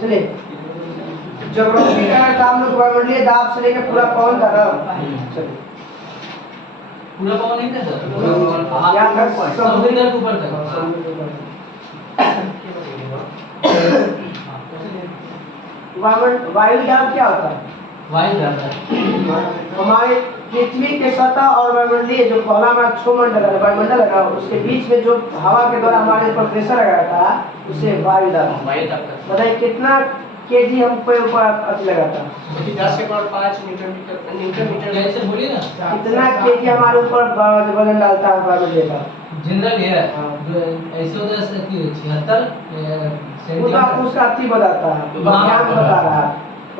चलिए ज्योग्राफी का काम लोग वायुमंडलीय दाब से लेकर पूरा पवन का ना, चलिए पूरा पवन नहीं था सर, यहाँ तक समुद्र के ऊपर तक। वायु दाब क्या होता है? वायु दाब हमारे पृथ्वी के सतह और वायुमंडलीय जो पहला हमारा क्षोमंडल है, वायुमंडल है ना, उसके बीच में जो हवा के द्वारा हमारे ऊपर प्रेशर लगा था उसे वायु दाब। बताइए कितना केजी हम पे ऊपर लगा था? 10 के पावर 5 न्यूटन कैसे बोलिए ना, कितना केजी हमारे ऊपर वजन डालता है वायुमंडलीय का? जनरल है ऐसे होता है 76 वो तो आपको उसका अति बताता है, पाठ्यांक बता रहा है,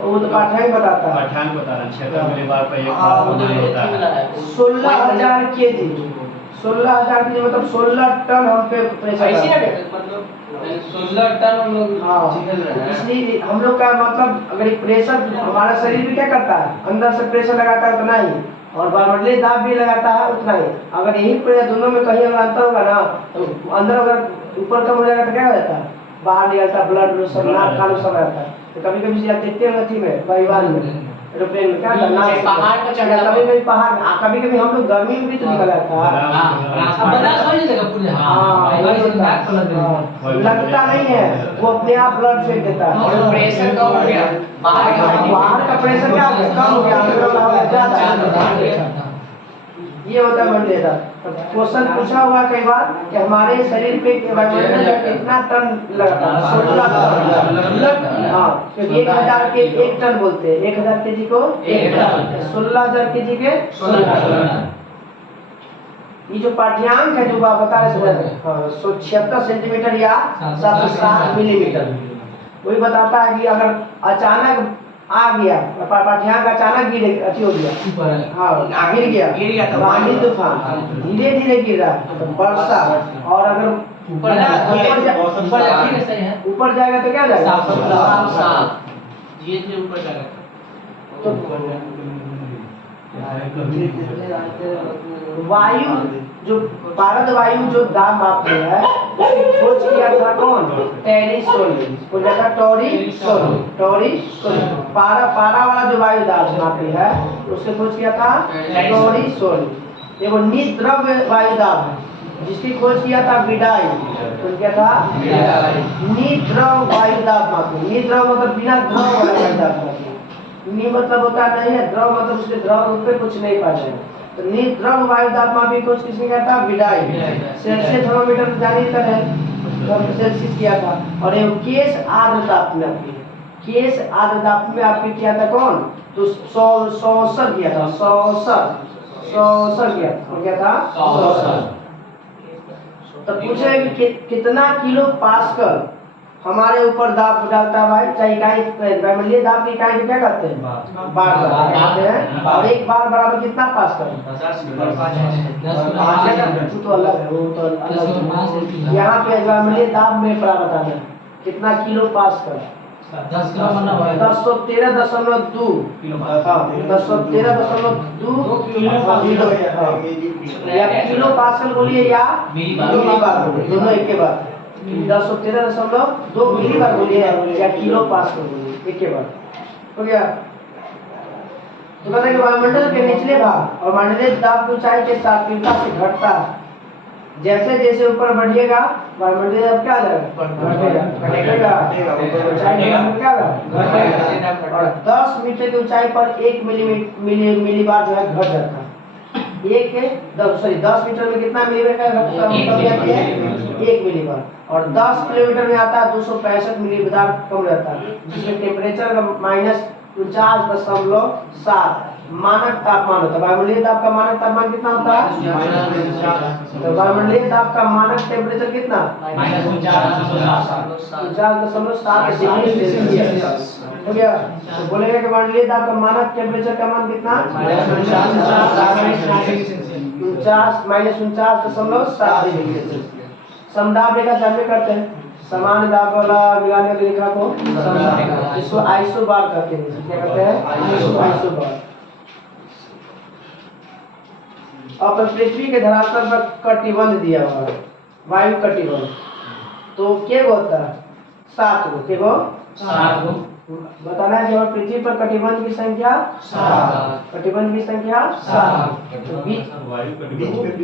वो तो पाठ्यांक बताता है। पाठ्यांक बता रहा है 76 मिलीबार पर 1 बार होता है। 16,000 केजी, 16,000 केजी मतलब 16 टन हम पे प्रेशर ऐसे है। है मतलब 16 टन हम लोग हाँ, झेल रहे हैं। इसलिए हम लोग का मतलब अगर एक प्रेशर हमारा शरीर भी क्या करता है, अंदर से प्रेशर लगाता है उतना ही, और वायुमंडलीय दाब भी लगाता है उतना ही। अगर यही प्रेशर दोनों में कहीं अगर अंतर होगा ना, तो अंदर अगर ऊपर कम हो जाएगा तो क्या हो जाता है, बाहर निकलता ब्लड सब नाक कान सब रहता है। तो कभी कभी आप देखते हैं नथी में परिवार में एरोप्लेन में क्या करना है, पहाड़ पर चढ़ना, कभी कभी पहाड़, कभी कभी हम लोग गर्मी में भी तो निकल आता है। अब बनास हो जाएगा पूरे। हाँ, वही से नाक को लग हाँ, लगता नहीं है, वो अपने आप ब्लड फेंक देता है। और प्रेशर कम हो गया, बाहर का प्रेशर क्या हो गया, कम हो गया, अंदर वाला हो गया ज्यादा। ये होता है मंडलीय दाब। क्वेश्चन पूछा हुआ कई बार कि हमारे शरीर पे वायुमंडल में कितना टन लगता है? 16 टन। हाँ, क्योंकि 1,000 के 1 टन बोलते हैं, 1,000 केजी को 1 टन, 16,000 केजी के 16 टन। ये जो पाठ्यांक है जो आप बता रहे थे, 176 सेंटीमीटर या 707 मिलीमीटर, वही बताता है कि अगर अचानक आ गया पाठ्यांक अचानक गिर अति हो गया, हाँ गिर गया तो आंधी तूफान धीरे धीरे गिर रहा तो वर्षा, और अगर ऊपर जाएगा तो क्या हो जाएगा, ये ऊपर जाएगा तो वायु जो भारत वायु जो दाब मापती है उसकी खोज किया था कौन? टॉरिसोली। कौन था? टॉरिसोली। पारा वाला जो वायु दाब मापी है उससे खोज किया था टॉरिसोली। एगो निद्रव वायु दाब है जिसकी खोज किया था विडाई। कौन किया था? निद्रव वायु दाब मापी। निद्रव मतलब बिना द्रव वाला वायु दाब मापी। नि मतलब होता नहीं है, द्रव मतलब उसके द्रव रूप में कुछ नहीं पा जाएगा। तो निद्रव वायु दाब मापी खोज किसने किया था? विडाई। सेल्सियस थर्मोमीटर जानी है, सेल्सियस किया था। और ये केस आर्द्र ताप में आपकी, केस आर्द्र ताप में आपकी किया था कौन? तो सौसर किया था, सौसर किया था सौसर। तो पूछे कितना किलो पास्कल हमारे ऊपर दाब डालता है भाई? चाहे इकाई वायुमंडलीय दाब की इकाई को क्या कहते हैं? बार कहते हैं। और एक बार बराबर कितना पास्कल? तो अलग है, वो तो अलग। यहाँ पे वायुमंडलीय दाब में पड़ा बताना है कितना किलो पास्कल? 10 किलो बना हुआ है। 1013.2 या किलो पास्कल बोलिए या मिलीबार बोलिए, दोनों एक के बाद। 1013.2 मिलीबार बोलिए या किलो पास्कल बोलिए, एक के बाद हो गया। तो कहते हैं कि वायुमंडल के निचले भाग और मंडलीय दाब की ऊंचाई के साथ तीव्रता से घटता है। जैसे जैसे ऊपर बढ़िएगा वायुमंडलीय दाब क्या घटेगा, और 10 मीटर की ऊंचाई पर 1 मिलीबार जो है घट जाता है। 10 मीटर में कितना मिलीमीटर घटती है? 1 मिलीबार। और 10 किलोमीटर में आता है 265 मिलीबार कम रहता है, जिसमें टेम्परेचर का -49.7 मानक तापमान होता है। वायुमंडलीय दाब का मानक तापमान कितना होता है? तो वायुमंडलीय दाब का मानक टेम्परेचर कितना? -49.7 डिग्री सेल्सियस हो गया। तो बोलेगा कि वायुमंडलीय दाब का मानक टेम्परेचर का मान कितना? -49.7 डिग्री सेल्सियस। समदाब रेखा जानते करते हैं, समान दाब वाला मिलाने वाली रेखा को समदाब, इसको आइसोबार कहते हैं। क्या कहते हैं? आइसोबार। अब पृथ्वी के धरातल पर कटिबंध दिया हुआ है, वायु कटिबंध। तो क्या होता है? 7 गो देखो 7 गो बताना है कि और पृथ्वी पर कटिबंध की संख्या 7 कटिबंध की संख्या 7 तो बीच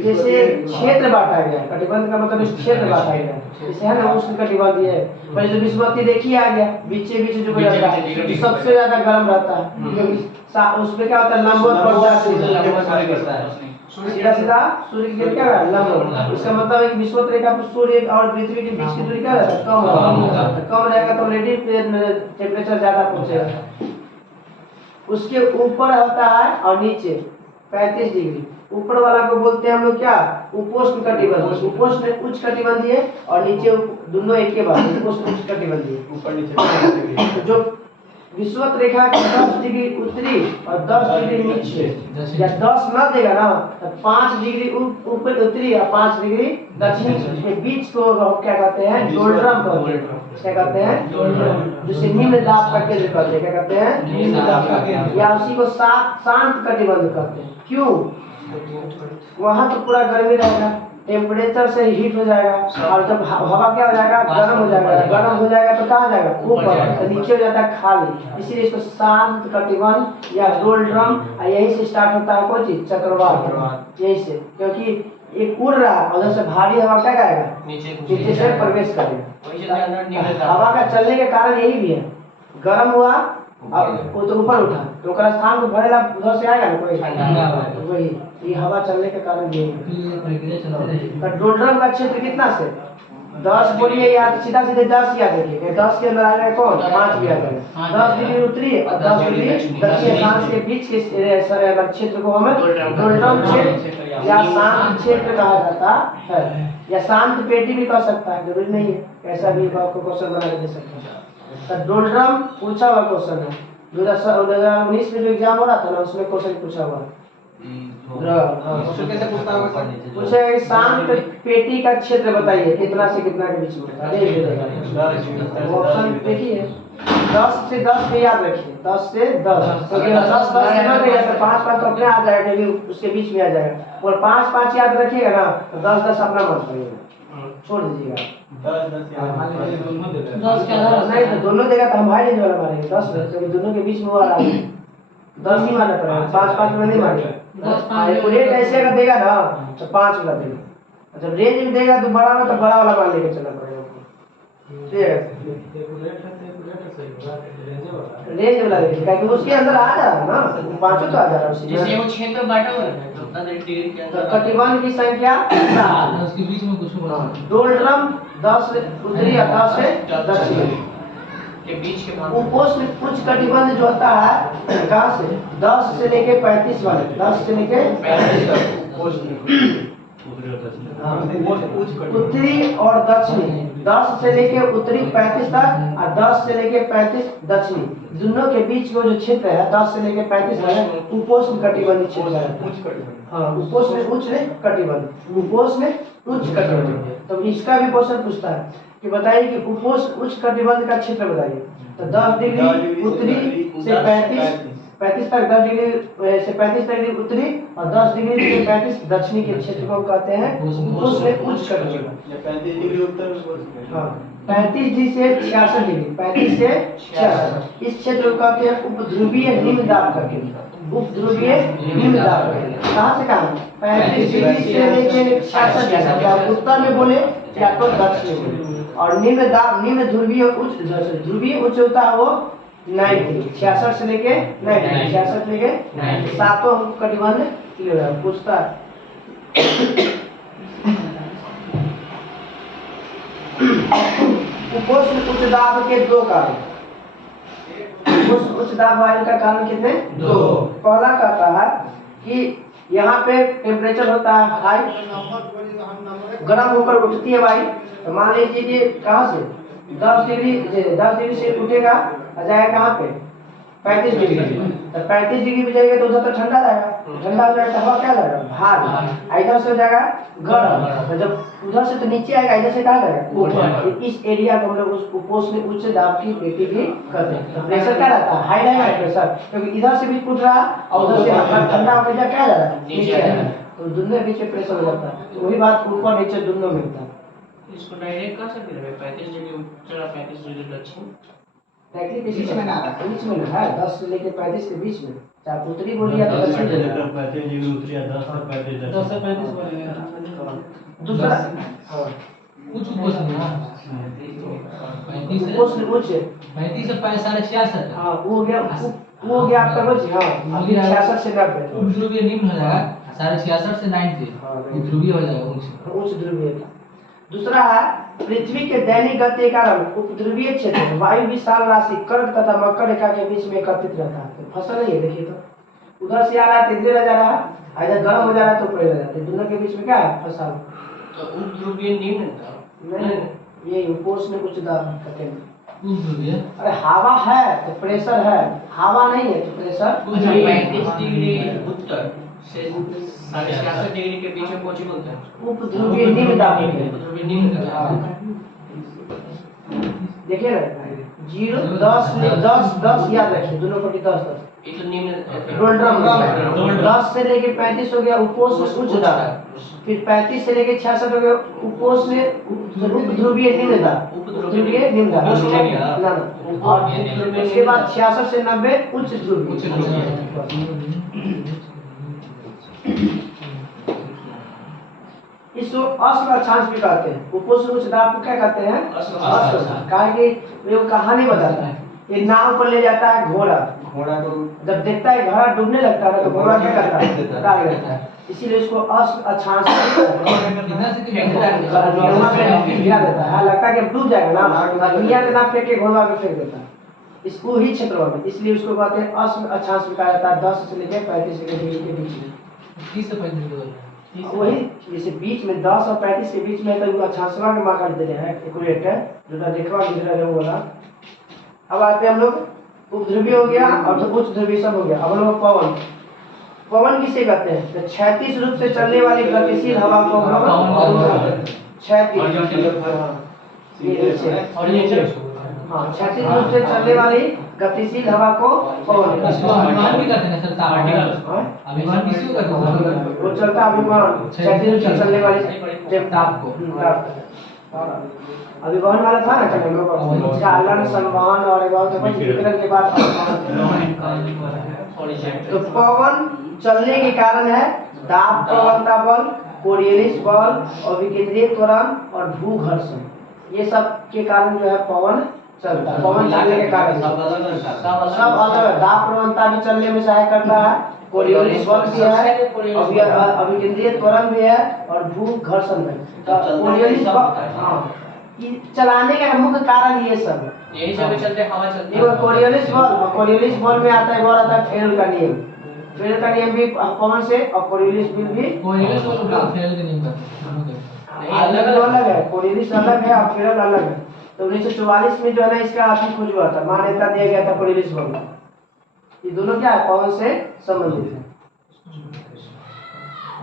जैसे क्षेत्र बांटा गया है, कटिबंध का मतलब इस क्षेत्र बांटा गया है जैसे है ना उष्ण कटिबंध ये पर जो विषुवती देखिए आ गया बीचे बीच जो रहता है जो सबसे ज्यादा गर्म रहता है क्योंकि उसमें क्या होता है लंबवत पड़ता है सीधा सीधा सूर्य की किरण क्या है लंबवत इसका मतलब है कि विषुवत रेखा पर सूर्य और पृथ्वी के बीच की दूरी क्या रहता है कम रहेगा तो ऑलरेडी टेम्परेचर ज्यादा पहुंचेगा उसके ऊपर होता है और नीचे 35 डिग्री ऊपर वाला को बोलते हैं हम लोग क्या उपोष्ण कटिबंध उपोष्ण उच्च कटिबंधीय और नीचे दोनों एक के बाद उपोष्ण उच्च कटिबंधीय ऊपर नीचे जो विषुवत रेखा के 10 डिग्री उत्तरी और 10 डिग्री नीचे या 10 न देगा ना तो 5 डिग्री ऊपर उत्तरी या 5 डिग्री दक्षिणी के बीच को हम क्या कहते हैं डोल्ड्रम कहते हैं क्या कहते हैं डोल्ड्रम जिसे निम्न दाब का केंद्र कहते हैं क्या कहते हैं निम्न दाब का केंद्र या उसी को शांत कटिबंध कहते हैं क्यों वहां तो पूरा गर्मी रहेगा टेम्परेचर से हीट हो जाएगा और जब हवा क्या हो जाएगा गर्म हो जाएगा तो कहाँ जाएगा ऊपर तो नीचे हो जाता है खाली इसीलिए इसको शांत कटिबंध या डोल्ड्रम यही से स्टार्ट होता है कोई चीज चक्रवात यही से क्योंकि एक उड़ रहा है उधर से भारी हवा क्या करेगा नीचे से प्रवेश करेगा हवा का चलने के कारण यही भी है गर्म हुआ अब वो तो ऊपर उठा तो उसका स्थान को भरेला उधर से आएगा ना कोई तो वही ये हवा चलने के कारण ये तो डोल्ड्रम का क्षेत्र कितना से 10 बोलिए याद सीधा सीधे 10 याद रखिए 10 के अंदर आ जाएगा कौन 5 भी आ जाएगा 10 डिग्री उत्तरी और 10 डिग्री दक्षिणी अक्षांश के बीच के क्षेत्र को हमें डोल्ड्रम क्षेत्र या शांत क्षेत्र कहा जाता है या शांत पेटी भी कह सकता है जरूरी नहीं है ऐसा भी आपको क्वेश्चन बना के दे सकता है तो डोल्ड्रम पूछा हुआ क्वेश्चन है 2019 में जो एग्जाम हो रहा था ना उसमें क्वेश्चन पूछा हुआ पूछे शांत पेटी का क्षेत्र बताइए कितना से कितना के बीच में ऑप्शन देखिए 10 से 10 पे याद रखिए 10 से 10 क्योंकि 10 तो 5 तो अपने आ जाएगा क्योंकि उसके बीच में आ जाएगा और 5 याद रखिएगा ना तो 10 अपना मत करिएगा छोड़ दीजिएगा 10 नहीं तो दोनों देगा तो हम हाई रेंज वाला मारेंगे 10 क्योंकि दोनों के बीच में वो आ रहा है 10 ही मारना पड़ेगा 5 में नहीं मारेगा रेट ऐसे अगर देगा ना तो 5 वाला देगा जब रेंज में देगा तो बड़ा में तो बड़ा वाला मान लेके चलना पड़ेगा रेंज वाला देखिए क्योंकि उसके अंदर आ जा रहा है ना 5 तो आ जा रहा है जैसे वो क्षेत्र बांटा हुआ है तो उतना डिग्री के अंदर कटिबंध की संख्या 7 उसके बीच में कुछ डोल्ड्रम 10 उत्तरी या 10 से दक्षिणी के बीच के भाग उपोष्ण उच्च कटिबंध जो होता है कहाँ से 10 से लेके 35 वाले 10 से लेके 35 तक उत्तरी और दक्षिणी 10 से लेके उत्तरी 35 तक और 10 से लेके 35 दक्षिणी दोनों के बीच में जो क्षेत्र है 10 से लेके 35 है उपोष्ण कटिबंध क्षेत्र है हाँ उपोष्ण उच्च कटिबंध उपोष्ण उच्च कटिबंध तो इसका भी क्वेश्चन पूछता है कि बताइए कि उपोष्ण उच्च कटिबंध का क्षेत्र बताइए तो 10 डिग्री उत्तरी से 35 तक 10 डिग्री से 35 डिग्री उत्तरी और 10 डिग्री से 35 दक्षिणी के क्षेत्र को कहते हैं उपोष्ण उच्च कटिबंध 35 डिग्री उत्तर हाँ 35 डिग्री से 66 डिग्री 35 से 66 इस क्षेत्र को कहते हैं उपध्रुवीय निम्न दाब का केंद्र उपध्रुवीय निम्न दाब का केंद्र कहाँ से कहाँ 35 डिग्री से लेके 66 डिग्री या उत्तर में बोले या तो दक्षिण में और निम्न दाब निम्न ध्रुवीय उच्च होता है वो 90 66 से लेके 90 66 से लेके 7 कटिबंध क्लियर है पूछता है उपोष्ण उच्च दाब के 2 कारण उच्च दाब वायु का कारण कितने 2 पहला कहता है कि यहाँ पे टेम्परेचर होता है हाई गर्म होकर उठती है वायु तो मान लीजिए कि कहाँ से 10 डिग्री से उठेगा और जाएगा कहाँ पे 35 डिग्री तो 35 डिग्री पे जाएगा तो उधर तो ठंडा रहेगा ठंडा हो जाएगा तो हवा क्या लगेगा भार इधर से हो जाएगा गर्म तो जब उधर से तो नीचे आएगा इधर से कहाँ जाएगा ऊपर इस एरिया को हम लोग उस उपोष्ण उच्च दाब की पेटी भी कहते हैं तो प्रेशर क्या रहता है हाई रहेगा प्रेशर क्योंकि इधर से भी उठ रहा और उधर से ठंडा होकर क्या जा रहा है नीचे आ रहा है तो दोनों बीच में प्रेशर हो जाता है तो वही बात ऊपर नीचे दोनों में होता है इसको डायरेक्ट कर सकते हैं 35 डिग्री उत्तर और 35 डिग्री दक्षिण। टेक्निक बीच में ना बीच में ना है 10 से लेके 35 के बीच में, चाहे उत्तरी बोलिए या तो दक्षिण बोलिए। 35 डिग्री उत्तरी या 10 से 35 दक्षिण। 10 से 35 बोलेंगे। दूसरा हाँ कुछ क्वेश्चन ना 35 से क्वेश्चन पूछे 35 से 66 हाँ वो हो गया आपका बच्चे हाँ अभी 66 से 90 उपध्रुवीय निम्न हो जाएगा 66 से 90 उपध्रुवीय हो जाएगा उच्च ध्रुवीय का। दूसरा है पृथ्वी के दैनिक गति के कारण उपध्रुवीय क्षेत्र में वायु विशाल राशि कर्क तथा मकर रेखा के बीच में एकत्रित रहता है। तो फसल नहीं है, देखिए तो उधर से आ रहा है इधर आ जा रहा है, इधर गर्म हो जा रहा है तो ऊपर आ जाता है, दोनों के बीच में क्या है फसल। तो उपध्रुवीय निम्न था नहीं ये उपोष्ण उच्च दाब कहते हैं। उपध्रुवीय अरे हवा है तो प्रेशर है, हवा नहीं है तो प्रेशर 35 डिग्री उत्तर से 66 डिग्री के बीच में कौन सी बोलते हैं? उपध्रुवीय निम्न दाब कहते हैं। उपध्रुवीय निम्न था। देखिए ना 0 10 याद रखिए दोनों को 10 ये तो निम्न डोल्ड्रम 10 से लेके 35 हो गया उपोष्ण उच्च दाब, फिर 35 से लेके 66 हो गया उपोष्ण उपध्रुवीय निम्न दाब, उपध्रुवीय निम्न दाब ना और उसके बाद 66 से 90 उच्च ध्रुवीय। इसको अश्व अक्षांश भी कहते हैं। उपोष्ण उच्च दाब को क्या कहते हैं? अश्व। कहा कि ये कहानी बताता है, ये नाव पर ले जाता है घोड़ा को जब देखता है घोड़ा डूबने लगता है तो घोड़ा क्या करता है? भाग जाता है, इसीलिए इसको अश्व अक्षांश कितना से कितना गिरा देता है। लगता है कि डूब जाएगा ना, दुनिया में ना फेंक के घोड़ा को फेंक देता है इसको ही क्षेत्र में, इसलिए उसको कहते हैं अश्व अक्षांश भी कहा जाता है। 10 से लेकर 35 के बीच में 30 से 35 वही जैसे बीच में 10 और 35 के बीच में तो उनका छाछवा के मार्क दे रहे हैं एक्यूरेट है जो देखवा लिख रहे हैं वाला। अब आते हैं हम लोग उपध्रुवीय हो गया और उच्च ध्रुवीय सब हो गया। अब हम लोग पवन किसे कहते हैं? तो क्षैतिज रूप से चलने वाली गतिशील हवा को हम लोग क्षैतिज हाँ क्षैतिज रूप से चलने वाली गतिशील हवा को पवन इसको अभिमान भी कहते हैं चलता अभिमान किसी को कहते हैं? वो चलता अभिमान क्षैतिज रूप से चलने वाली ताप को अभिमान वाला था ना हम लोग चालन सम्मान और विकरण के बाद तो पवन चलने के कारण है दाब प्रवणता बल, कोरियलिस बल और विकेंद्रीय त्वरण और भूघर्षण, ये सब के कारण जो है पवन चलता है। पवन चलने के कारण सब अलग है। दाब प्रवणता भी चलने में सहायता करता है, कोरियलिस बल भी है, अभिकेंद्रीय त्वरण भी है और भूघर्षण भी। कोरियलिस बल हाँ चलाने का मुख्य कारण ये सब है। यही सब चलते हवा चलती है। कोरियलिस बल में आता है वो आता है फेरेल का नियम। फेरेल का नियम भी पवन से और कोरियलिस बल भी कोरियलिस बल का फेरेल का नियम करते हैं। अलग है, कोरियलिस अलग है और फेरेल अलग है। तो 1944 में जो है ना इसका आदि खोज हुआ था, मान्यता दिया गया था कोरियलिस बल। ये दोनों क्या है? पवन से संबंधित है।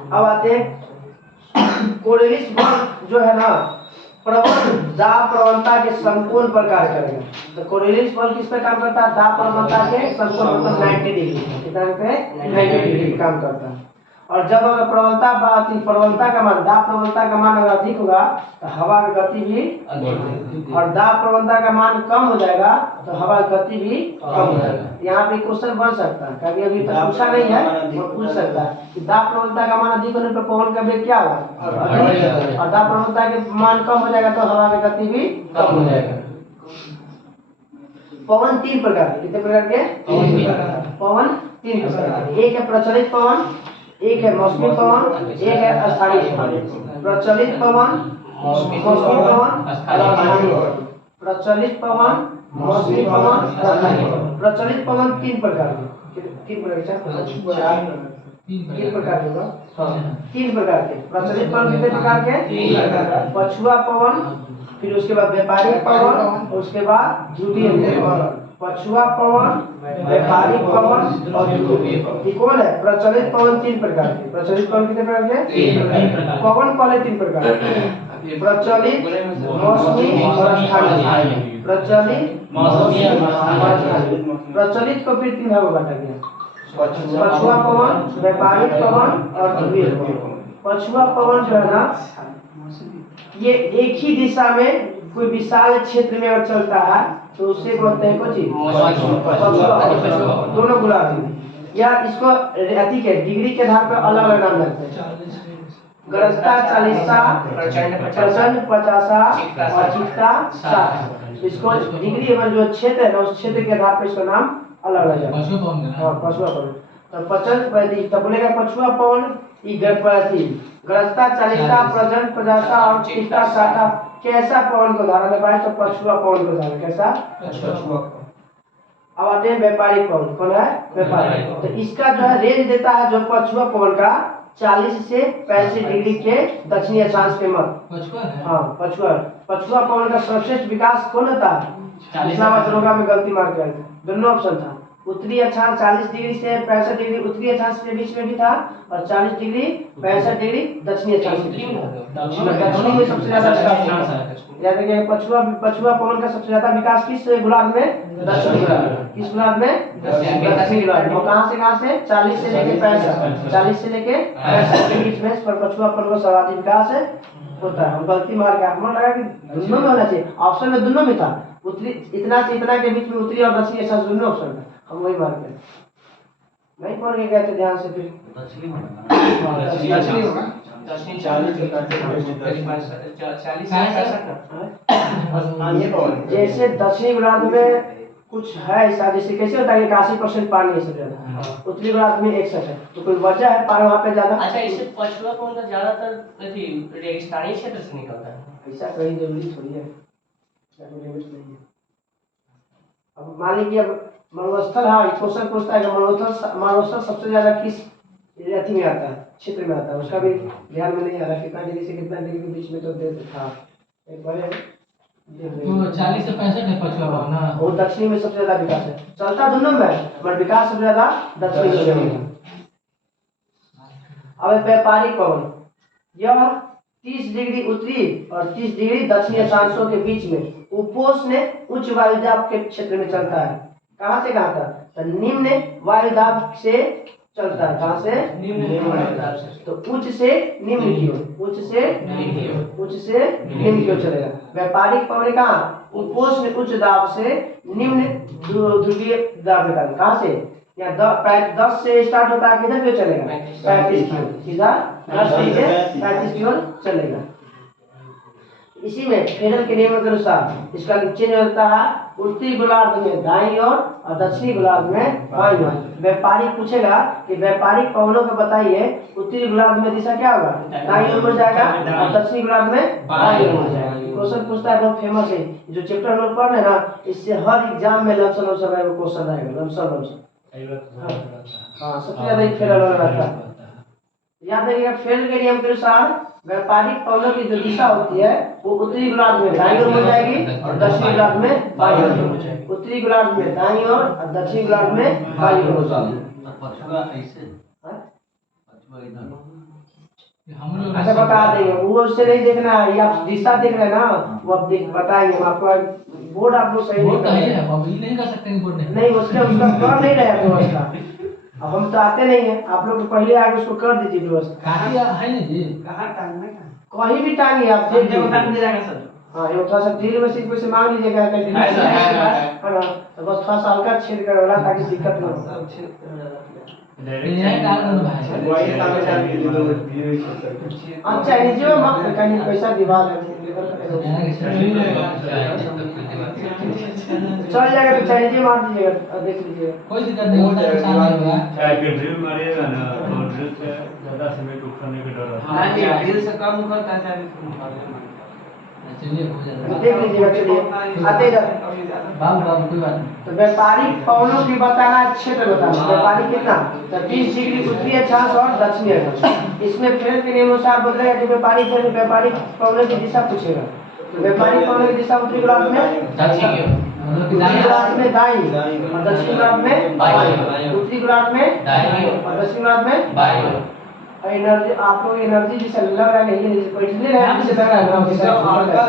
अब आते हैं कोरियलिस बल जो है ना प्रबल दाब प्रवणता के संपूर्ण पर कार्य करेगा। तो कोरियलिस बल किस पे काम करता है? दाब प्रवणता के संपूर्ण मतलब 90 डिग्री कितना पे 90 डिग्री काम करता है। और जब अगर प्रवणता का मान दाब प्रवणता का मान अगर अधिक होगा तो हवा की गति भी और दाब प्रवणता का मान कम हो जाएगा तो हवा की गति भी कम हो जाएगा। यहाँ पे क्वेश्चन बन सकता है, कभी अभी तक पूछा नहीं है वो पूछ सकता है कि दाब प्रवणता का मान अधिक होने पर पवन का वेग क्या होगा और दाब प्रवणता के मान कम हो जाएगा तो हवा की गति भी कम हो जाएगा। पवन 3 प्रकार के, कितने प्रकार के? पवन 3 प्रकार के। एक है प्रचलित पवन, एक है मौसमी पवन, एक है स्थानीय पवन। प्रचलित पवन, मौसमी पवन, स्थानीय पवन। प्रचलित पवन, मौसमी पवन, स्थानीय पवन। प्रचलित पवन 3 प्रकार के, 3 प्रकार के होगा। 3 प्रकार के प्रचलित पवन कितने प्रकार के? 3 प्रकार। पछुआ पवन, फिर उसके बाद व्यापारिक पवन, उसके बाद ध्रुवीय पवन। पछुआ पवन, व्यापारिक पवन और ध्रुवीय पवन। कौन है? प्रचलित पवन 3 प्रकार के। प्रचलित पवन कितने प्रकार के? 3 प्रकार। पवन पहले 3 प्रकार के, प्रचलित, मौसमी और स्थानीय। प्रचलित, मौसमी और स्थानीय। प्रचलित को फिर 3 भागों में बांटा गया, पछुआ पवन, व्यापारिक पवन और ध्रुवीय पवन। पछुआ पवन जो है ना ये एक ही दिशा में कोई विशाल क्षेत्र में अगर चलता है तो उसे बोलते हैं कुछ दोनों गुना या इसको अति के डिग्री के आधार पर अलग अलग नाम लगते हैं। गरजता 40सा, प्रचंड 50सा और चिकता 60। इसको डिग्री में जो क्षेत्र है ना उस क्षेत्र के आधार पर इसका नाम अलग अलग है। हाँ पछुआ पवन। तो प्रचंड प्रति तब बोलेगा पछुआ पवन ई गणपति गरजता 40सा, प्रचंड 50सा और चिकता 60। कैसा पवन को उदाहरण लगाए तो पछुआ पवन को उदाहरण कैसा पछुआ। अब आते हैं व्यापारिक पवन। कौन है व्यापारी। तो इसका जो है रेंज देता है जो पछुआ पवन का 40 से 65 डिग्री के दक्षिणी अक्षांश के मध्य। हाँ पछुआ पवन का सर्वश्रेष्ठ विकास कौन होता है। पिछला बार में गलती मार के दोनों ऑप्शन था। उत्तरी अक्षांश 40 डिग्री से 65 डिग्री उत्तरी अक्षांश के बीच में भी था और 40 डिग्री 65 डिग्री दक्षिणी अक्षांश दक्षिणी में सबसे ज्यादा विकास। याद रखिए पछुआ पवन का सबसे ज्यादा विकास किस गोलार्ध में दक्षिणी गोलार्ध। किस गोलार्ध में दक्षिणी गोलार्ध। और कहां से 40 से लेके 65 40 से लेके 65 के बीच में इस पर पछुआ पवन का सर्वाधिक विकास होता है। हम गलती मार के हमें लगा कि दोनों में होना चाहिए। ऑप्शन में दोनों में था। उत्तरी इतना से इतना के बीच में उत्तरी और दक्षिणी अक्षांश दोनों ऑप्शन था। हम वही मार के नहीं पढ़ के गए थे ध्यान से। फिर दक्षिणी होगा दक्षिणी 40 से 65। जैसे दक्षिणी गोलार्ध में कुछ है ऐसा जैसे कैसे होता है 81% पानी है सब ज्यादा। उत्तरी गोलार्ध में 61 है। तो कोई वजह है पानी वहाँ पे ज्यादा। अच्छा इससे पछुआ पवन का ज्यादातर रेगिस्तानी क्षेत्र से निकलता है। ऐसा कहीं जरूरी थोड़ी है। अब मान लीजिए अब मरुस्थल है क्वेश्चन पूछता है कि मरुस्थल सबसे ज्यादा किस अथी में आता है क्षेत्र में आता है। उसका भी ध्यान में नहीं आ रहा कितना डिग्री से कितना डिग्री के बीच में तो दे था एक बार तो 40 से 65 है पछुआ पवन ना। वो दक्षिणी में सबसे ज्यादा विकास है। चलता दोनों में मगर विकास सबसे ज्यादा दक्षिणी में। अब व्यापारिक पवन यह 30 डिग्री उत्तरी और 30 डिग्री दक्षिणी अक्षांशों के बीच में उपोष्ण उच्च वायुदाब के क्षेत्र में चलता है। कहां से कहां तक तो निम्न वायुदाब से चलता है। कहां से निम्न वायुदाब से। तो उच्च से निम्न की ओर उच्च से निम्न की ओर चलेगा। व्यापारिक पवन कहां उपोष्ण उच्च दाब से निम्न ध्रुवीय दाब में कहां से यहाँ 10 से स्टार्ट होता है किधर पे चलेगा 35 की ओर सीधा 10 से 35 की ओर चलेगा। इसी में फेडरल के नियम के अनुसार इसका चेंज होता है उत्तरी गोलार्ध में दाईं ओर और दक्षिणी गोलार्ध में बाईं ओर। व्यापारिक पूछेगा कि व्यापारिक पवनों को बताइए उत्तरी गोलार्ध में दिशा क्या होगा दाईं ओर मुड़ जाएगा और दक्षिणी गोलार्ध में बाईं ओर मुड़ जाएगा। क्वेश्चन पूछता है बहुत फेमस है जो चैप्टर हम लोग पढ़ रहे हैं ना इससे हर एग्जाम में लमसम क्वेश्चन रहेगा लमसम। हाँ सबसे ज्यादा फेडरल रहता है। याद रखिएगा फेडरल के नियम के अनुसार व्यापारिक पवनों की जो दिशा होती है वो उत्तरी गोलार्ध में दाईं ओर मुड़ जाएगी और दक्षिणी गोलार्ध में बाईं ओर मुड़ जाएगी। उत्तरी गोलार्ध में दाईं ओर और दक्षिणी गोलार्ध में बाईं ओर जाएगी। अच्छा बता देंगे वो उससे नहीं देखना है। ये आप दिशा देख रहे हैं ना वो आप बताएंगे हम आपको। बोर्ड आप लोग सही नहीं कर सकते नहीं उसका कर नहीं रहे व्यवस्था। अब हम तो आते नहीं है आप लोग तो पहले आगे उसको कर दीजिए व्यवस्था। है ना जी कहीं भी टांगिए आप देख लीजिए। हाँ ये थोड़ा सा ड्रिल मशीन पे से मांग लीजिएगा है ना तो बस थोड़ा सा हल्का छेद कर वाला ताकि दिक्कत ना हो। अच्छा नीचे मत कहीं पैसा दीवार चल जाएगा तो चाहिए मार दीजिएगा देख लीजिएगा कोई दिक्कत नहीं होता है सामने होगा। चाहे ड्रिल मारिएगा ना तो ड्रिल से ज्यादा सीमेंट उखड़ने का डर रहता है। हाँ ड्रिल से कम उखड़ता है। चलिए हो जाएगा देख लीजिएगा। चलिए आते इधर बाबू कोई बात नहीं। तो व्यापारिक पवनों की बताना क्षेत्र बताना व्यापारिक कितना 30 डिग्री उत्तरी अक्षांश और दक्षिणी अक्षांश। इसमें फेडरल के नियम अनुसार बोलेगा कि व्यापारिक पवनों की दिशा पूछेगा। तो व्यापारिक पवनों की दिशा उत्तरी गोलार्ध में उत्तरी गोलार्ध में दाईं और दक्षिणी गोलार्ध में बाईं। उत्तरी गोलार्ध में दाईं और दक्षिणी गोलार्ध में बाईं। एनर्जी आप लोग एनर्जी जैसे लग रहा है नहीं बैठने रहे जैसे लग रहा है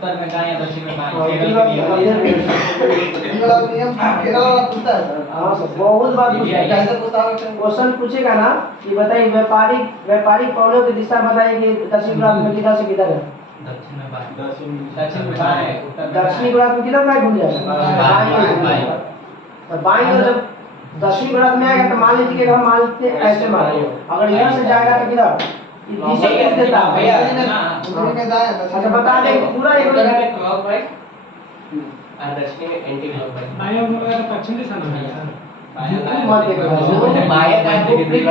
उत्तर में दाएं या दक्षिण में बाएं हाँ, केरल केरल के के नियम नियम। केरल वाला पूछता है सर। हाँ सर, बहुत बार पूछता है। कैसे पूछता है? क्वेश्चन पूछेगा ना कि बताइए व्यापारिक पवनों की दिशा बताइए कि दक्षिण गोलार्ध में किधर से किधर है। दक्षिण में बाएं दक्षिण में बाएं उत्तर में दक्षिणी गोलार्ध में किधर बाएं घूम जाएगा। बाएं। तो बाएं ओर जब दक्षिणी गोलार्ध में आएगा तो मान लीजिए कि हम मान लेते हैं ऐसे मान लो, अगर इधर से जाएगा तो किधर दिशा किस देता है। उत्तरी में दाएं, दक्षिण अच्छा में बता बाएं। दें पूरा एक उत्तर में क्लॉकवाइज और दक्षिण में एंटी क्लॉकवाइज। पश्चिम दिशा में मत देखो बाएं का वो पृथ्वी के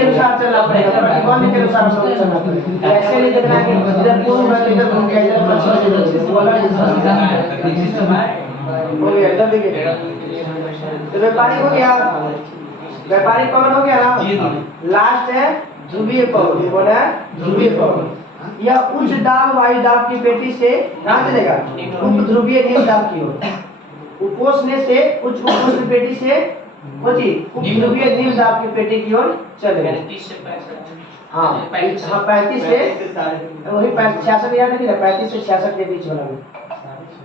अनुसार चलना पड़ेगा, प्रतिबंध के अनुसार चलना पड़ेगा। ऐसे नहीं देखना कि इधर पूर्व में इधर घूम गया इधर पश्चिम से दक्षिण वो अलग दिशा हो गया। इधर देखिए तो व्यापारिक हो गया, व्यापारिक पवन हो गया ना। लास्ट है ध्रुवीय पवन। कौन है ध्रुवीय पवन। यह उच्च दाब वायु दाब की पेटी से कहाँ चलेगा उप ध्रुवीय निम्न दाब की ओर। उपोष्ण से उच्च उपोष्ण पेटी से होती उप ध्रुवीय निम्न दाब की पेटी की ओर चलेगा। 30 से 65। हाँ हाँ 35 से वही 66 याद रखिए 35 से 66 के बीच वाला में।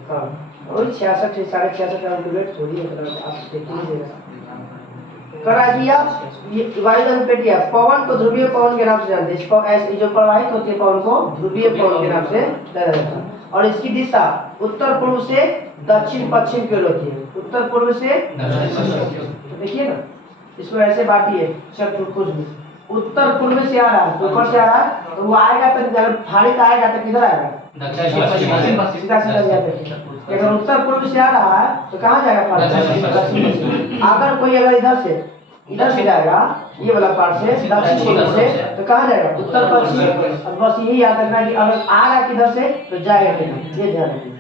हाँ वही 66 से 66.5 का डिबेट थोड़ी है, आप देख लीजिएगा। करा दिया ये वायुदान पेटी है। पवन को ध्रुवीय पवन के नाम से जानते हैं। इसको ऐसे जो प्रवाहित होती है पवन को ध्रुवीय पवन के नाम से जाना जाता है। और इसकी दिशा उत्तर पूर्व से दक्षिण पश्चिम की ओर होती है। उत्तर पूर्व से तो देखिए ना इसको ऐसे बांटिए सब कुछ भी उत्तर पूर्व से आ रहा है, ऊपर से आ रहा है तो वो आएगा तो अगर भारित आएगा तो किधर आएगा दक्षिण पश्चिम सीधा सीधा जाएगा। अगर उत्तर पूर्व से आ रहा है तो कहाँ जाएगा दक्षिण। अगर कोई अगर इधर से जाएगा ये वाला पार्ट से दक्षिण पूर्व से तो कहाँ जाएगा उत्तर पश्चिम। अब बस यही याद रखना कि अगर आ रहा है किधर से तो जाएगा किधर, ये ध्यान रखिए।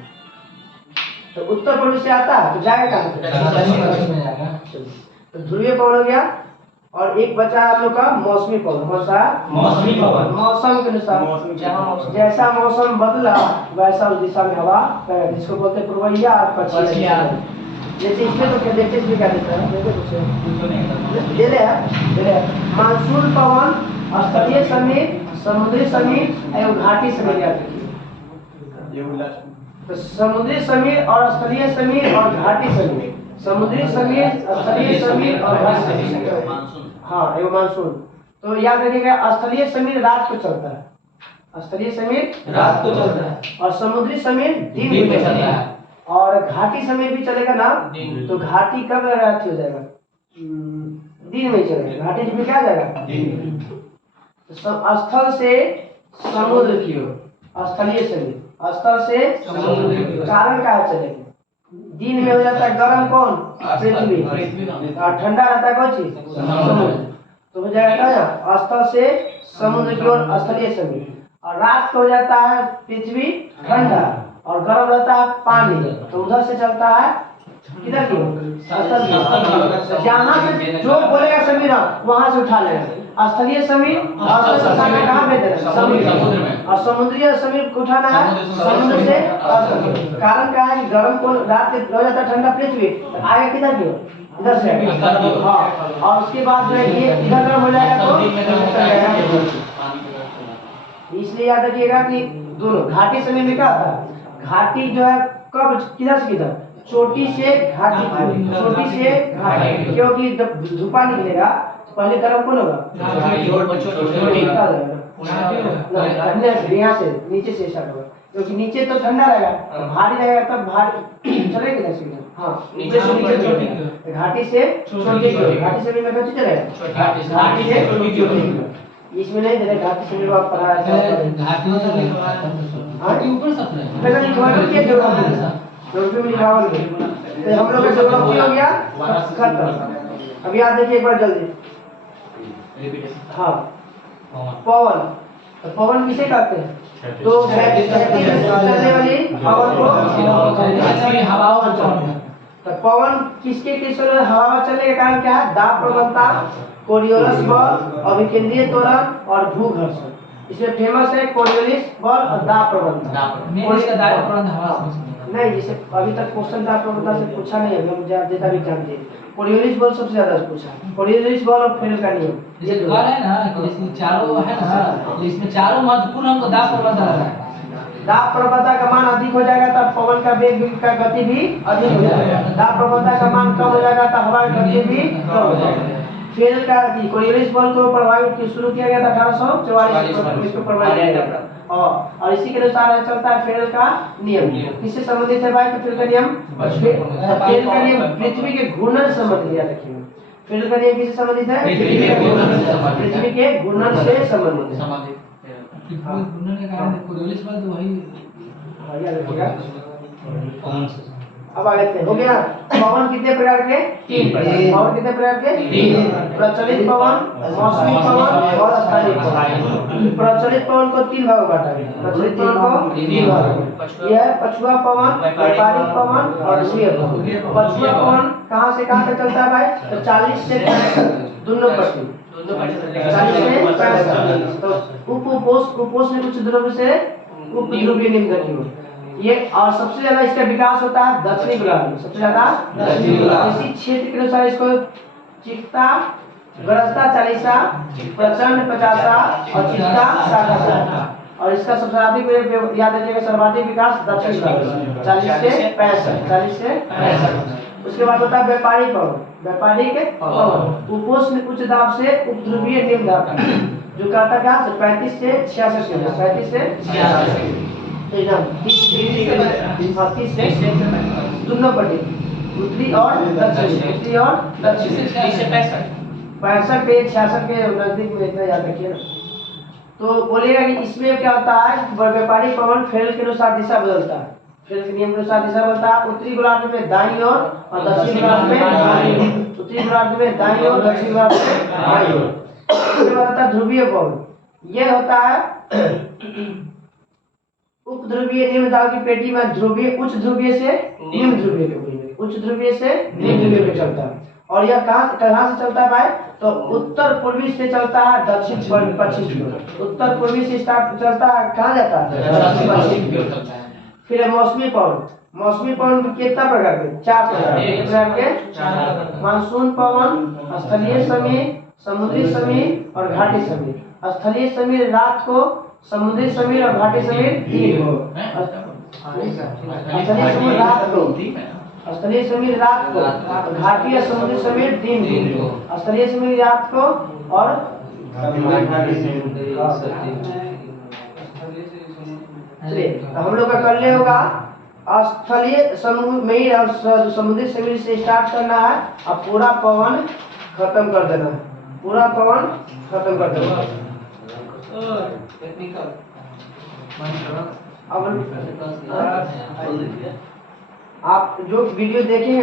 तो उत्तर पूर्व से आता है तो जाएगा कहाँ। तो ध्रुवीय पवन हो गया और एक बचा है आप लोग का मौसमी पवन। कौन सा मौसमी पवन। मौसम के अनुसार जैसा मौसम बदला वैसा उस दिशा में हवा बहेगा, जिसको बोलते हैं पूर्वइया और पश्चिमिया। जैसे इसमें तो क्या देखते इसमें क्या देता है दे ले मानसून पवन स्थलीय समीर समुद्री समीर एवं घाटी समीर याद रखिए। तो समुद्री समीर और स्थलीय समीर और घाटी समीर। समुद्री समीर स्थलीय समीर और घाटी समीर। हाँ एवं मानसून। तो याद रखिएगा स्थलीय समीर रात को चलता है। स्थलीय समीर रात को चलता है और समुद्री समीर दिन में चलता है। और घाटी समीर भी चलेगा ना तो घाटी कब रात हो जाएगा दिन में चलेगा। घाटी में क्या जाएगा स्थल से समुद्र की ओर। स्थलीय समीर स्थल से समुद्र। कारण क्या चलेगा दिन में हो जाता है गर्म कौन पृथ्वी और ठंडा रहता है कौन चीज समुद्र। तो हो जाएगा ना स्थल से समुद्र की ओर स्थलीय समीर। और रात को हो जाता है पृथ्वी ठंडा और गर्म रहता है पानी। तो उधर से चलता है किधर की जहाँ से जो बोलेगा समीर वहां से उठा लेगा। स्थलीय समीर कहाँ पे देना समुद्र में और समुद्री समीर को उठाना है समुद्र से। कारण क्या है कि गर्म को रात के हो जाता है ठंडा पृथ्वी आएगा किधर की इधर से। हाँ और उसके बाद जो है ये इधर गर्म हो जाएगा तो इसलिए याद रखिएगा कि दोनों घाटी समय में क्या होता है घाटी जो है कब किधर से किधर चोटी से घाटी चोटी से घाटी। क्योंकि जब धूपा निकलेगा तो पहले गर्म कौन होगा यहाँ से नीचे से स्टार्ट होगा क्योंकि नीचे तो ठंडा रहेगा भारी रहेगा तब भारी चलेगा किधर से हाँ नीचे से नीचे घाटी से छोटी घाटी से मैं कौन चलेगा घाटी से छोटी। इसमें नहीं दे रहे घाटी से आप पढ़ा घाटी ऊपर सपना है लेकिन ज्योग्राफी ज्योग्राफी में लिखा हुआ है। हम लोग का ज्योग्राफी हो गया खत्म। अब याद देखिए एक बार जल्दी। हाँ पवन तो पवन किसे कहते हैं तो चलने वाली पवन को हवाओं तो पवन किसके किस हवा चलने का कारण क्या है दाब प्रवणता कोरियोलिस बल अभिकेंद्रीय त्वरण और भूघर्षण। इसमें फेमस है कोरियोलिस बल और दाब प्रवणता। नहीं जैसे अभी तक क्वेश्चन दाब प्रवणता से पूछा नहीं है हम डेटा भी जानते हैं। कोरियोलिस बल सबसे ज्यादा पूछा कोरियोलिस बल और फेल का नियम ये है ना कि इसमें चारों है ना इसमें चारों महत्वपूर्ण हमको दाब प्रवणता लगा है दाब प्रवणता का मान अधिक हो जाएगा तब पवन का वेग का गति भी अधिक हो जाएगा। दाब प्रवणता का मान कम हो जाएगा तब हवा की गति भी कम हो जाएगा। फेरल का कोरियोलिस बल को प्रभावित शुरू किया गया था 1844 में, इसको प्रभावित किया गया। और इसी के अनुसार चलता है फेरल का नियम। किससे संबंधित है भाई? तो फेरल का नियम, फेरल का नियम पृथ्वी के घूर्णन से संबंधित है। देखिए फेरल का नियम किससे संबंधित है? पृथ्वी के घूर्णन से संबंधित है। घूर्णन के कारण कोरियोलिस बल तो वही अब आगे थे हो गया। पवन कितने प्रकार के? 3 प्रकार। पवन कितने प्रकार के? 3। प्रचलित पवन, मौसमी पवन और स्थायी पवन। प्रचलित पवन को 3 भागों में बांटा गया। प्रचलित पवन को 3 भागों में। यह है पछुआ पवन, व्यापारिक पवन और ध्रुवीय पवन। पछुआ पवन कहां से कहां तक चलता है भाई? तो 40 से 65 दोनों पट्टी, 40 से 65। तो उपोष्ण कुछ ध्रुव से उपध्रुवीय निम्नगतीय ये। और सबसे ज्यादा इसका विकास होता है दक्षिणी गोलार्ध में, सबसे ज्यादा दक्षिणी गोलार्ध। इसी क्षेत्र के अनुसार इसको चिकता, गरजता 40, प्रचंड 50 और चिकता 60। और इसका सबसे अधिक याद रखिएगा सर्वाधिक विकास दक्षिणी गोलार्ध में 40 से 65, 40 से 65। उसके बाद होता है व्यापारिक पवन। व्यापारिक पवन उपोष्ण उच्च दाब से उपध्रुवीय निम्न दाब जो कहता क्या 35 से 66, 35 से 66 दोनों पट्टी उत्तरी और दक्षिणी, उत्तरी और दक्षिणी। 65 पे 66 के नजदीक में इतना याद रखिए ना। तो बोलेगा कि इसमें क्या होता है? व्यापारिक पवन फेरल के अनुसार दिशा बदलता है। फेरल के नियम के अनुसार दिशा बदलता है। उत्तरी गोलार्ध में दाईं ओर और दक्षिणी गोलार्ध में बाईं ओर। उत्तरी गोलार्ध में दाईं ओर, दक्षिणी गोलार्ध में बाईं ओर। इसके बाद होता है ध्रुवीय पवन। यह होता है उपध्रुवीय निम्न दाब की पेटी में ध्रुवीय उच्च ध्रुवीय से निम्न ध्रुवीय के, उच्च ध्रुवीय से निम्न ध्रुवीय पे चलता है। और यह कहां से चलता है भाई? तो उत्तर पूर्वी से चलता है दक्षिण पश्चिम की ओर। उत्तर पूर्वी से स्टार्ट चलता है, कहां जाता है? दक्षिण पश्चिम की ओर। फिर मौसमी पवन। मौसमी पवन कितना प्रकार के? 4 प्रकार के। मानसून पवन, स्थलीय समीर, समुद्री समीर और घाटी समीर। स्थलीय समीर रात को, समुद्री समीर और घाटी समीर दिन को। स्थलीय समीर रात को, स्थलीय समीर रात को, घाटी और समुद्री समीर दिन को। स्थलीय समीर रात को और हम लोग का कर ले होगा स्थलीय समीर और समुद्री समीर से स्टार्ट करना है और पूरा पवन खत्म कर देना है। पूरा पवन खत्म कर देना है। अब आप जो वीडियो देखेंगे